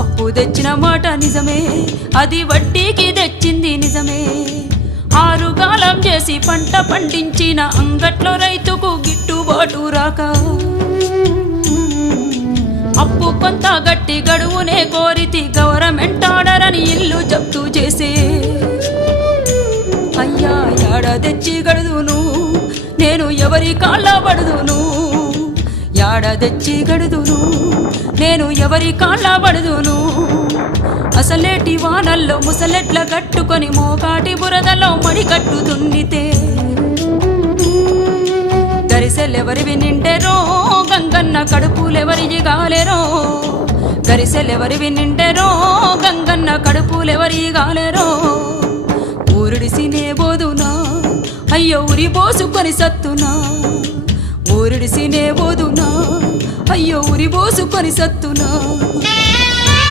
అప్పు తెచ్చిన మాట నిజమే, అది వడ్డీకి తెచ్చింది నిజమే. ఆరుగాలం చేసి పంట పండించిన అంగట్లో రైతుకు గిట్టుబాటు రాక అప్పు కొంత గట్టి గడువునే కోరితి గవర్నమెంట్ ఆర్డర్ అని ఇల్లు జప్తు చేసే. అయ్యా యాడ తెచ్చి గడుదును నేను ఎవరి కాళ్ళ పడుదును, యాడ తెచ్చి గడుదును నేను ఎవరి కాళ్ళ పడుదును. అసలేటి వానల్లో ముసలెట్ల కట్టుకొని మోకాటి బురదలో మడి కట్టుతున్నితే గరిసెలెవరివి నిండెరో గంగన్న కడుపులెవరివి గాలెరో, గరిసెలెవరివి నిండెరో గంగన్న కడుపులెవరి గాలెరో. ఊరుడిసినే బోదునా అయ్యో ఉరి పోసుకొని సత్తునా, ఊరుడిసినే బోదునా అయ్యో ఉరి పోసుకొని సత్తునా.